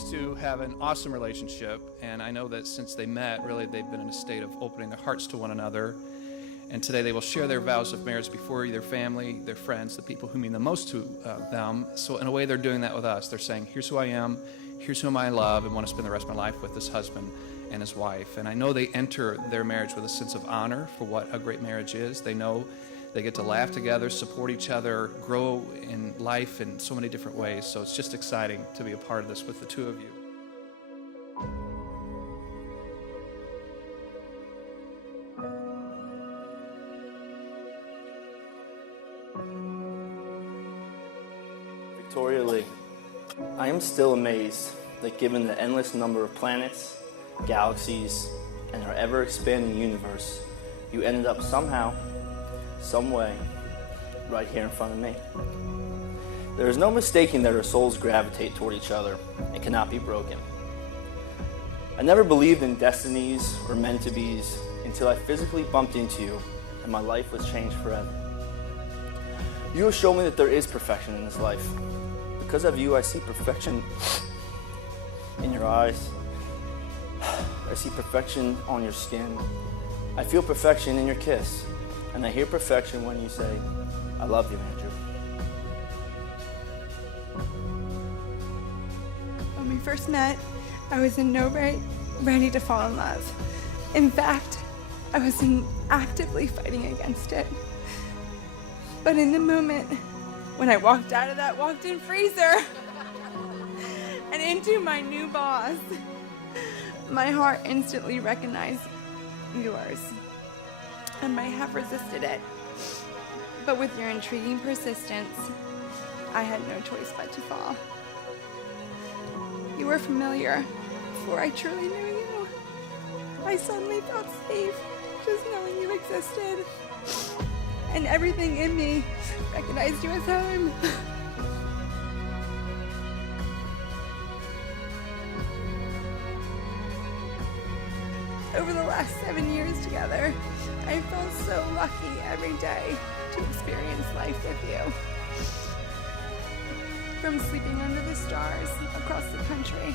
seems to have an awesome relationship, and I know that since they met, really they've been in a state of opening their hearts to one another. And today they will share their vows of marriage before their family, their friends, the people who mean the most to them. So in a way, they're doing that with us. They're saying, here's who I am, here's whom I love, and want to spend the rest of my life with this husband and his wife. And I know they enter their marriage with a sense of honor for what a great marriage is. They know they get to laugh together, support each other, grow in life in so many different ways. So it's just exciting to be a part of this with the two of you. Victoria Lee, I am still amazed that given the endless number of planets, galaxies, and our ever-expanding universe, you ended up somehow, some way, right here in front of me. There is no mistaking that our souls gravitate toward each other and cannot be broken. I never believed in destinies or meant-to-bes until I physically bumped into you and my life was changed forever. You have shown me that there is perfection in this life. Because of you, I see perfection in your eyes. I see perfection on your skin. I feel perfection in your kiss. And I hear perfection when you say, I love you, Andrew. When we first met, I was in no way ready to fall in love. In fact, I was actively fighting against it. But in the moment when I walked out of that walked-in freezer and into my new boss, my heart instantly recognized yours. I might have resisted it, but with your intriguing persistence, I had no choice but to fall. You were familiar before I truly knew you. I suddenly felt safe just knowing you existed, and everything in me recognized you as home. Over the last 7 years together, I felt so lucky every day to experience life with you. From sleeping under the stars across the country,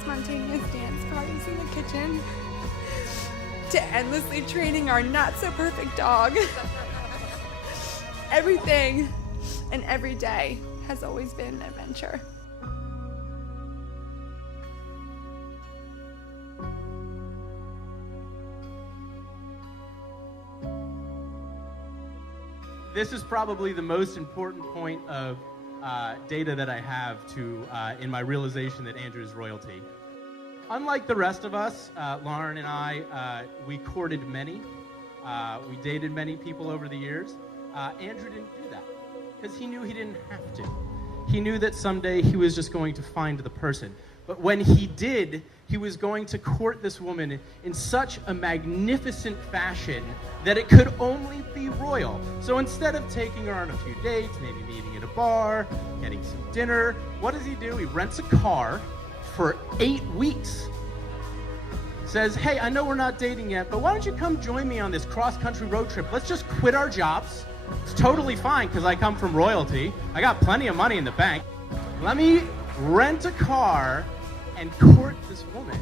spontaneous dance parties in the kitchen, to endlessly training our not-so-perfect dog. Everything and every day has always been an adventure. This is probably the most important point of data that I have in my realization that Andrew is royalty. Unlike the rest of us, Lauren and I, we courted many. We dated many people over the years. Andrew didn't do that because he knew he didn't have to. He knew that someday he was just going to find the person. But when he did, he was going to court this woman in such a magnificent fashion that it could only be royal. So instead of taking her on a few dates, maybe meeting at a bar, getting some dinner, what does he do? He rents a car for 8 weeks. Says, hey, I know we're not dating yet, but why don't you come join me on this cross-country road trip? Let's just quit our jobs. It's totally fine because I come from royalty. I got plenty of money in the bank. Let me rent a car and court this woman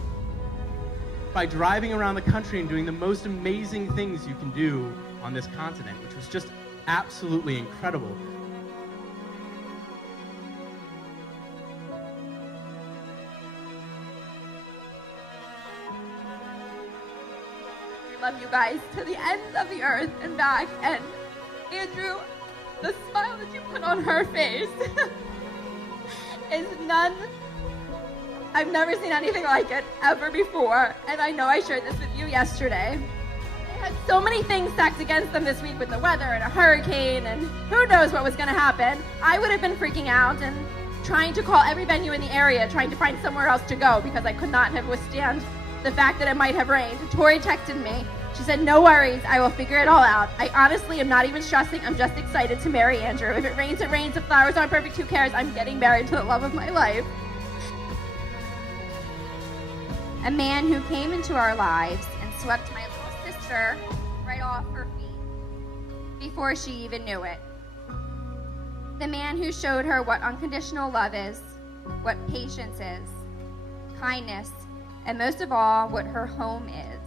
by driving around the country and doing the most amazing things you can do on this continent, which was just absolutely incredible. Love you guys to the ends of the earth and back. And Andrew, the smile that you put on her face is none. I've never seen anything like it ever before, and I know I shared this with you yesterday. They had so many things stacked against them this week with the weather and a hurricane, and who knows what was going to happen. I would have been freaking out and trying to call every venue in the area, trying to find somewhere else to go because I could not have withstand the fact that it might have rained. Tori texted me. She said, no worries, I will figure it all out. I honestly am not even stressing. I'm just excited to marry Andrew. If it rains, it rains. If flowers aren't perfect, who cares? I'm getting married to the love of my life. A man who came into our lives and swept my little sister right off her feet before she even knew it. The man who showed her what unconditional love is, what patience is, kindness, and most of all, what her home is.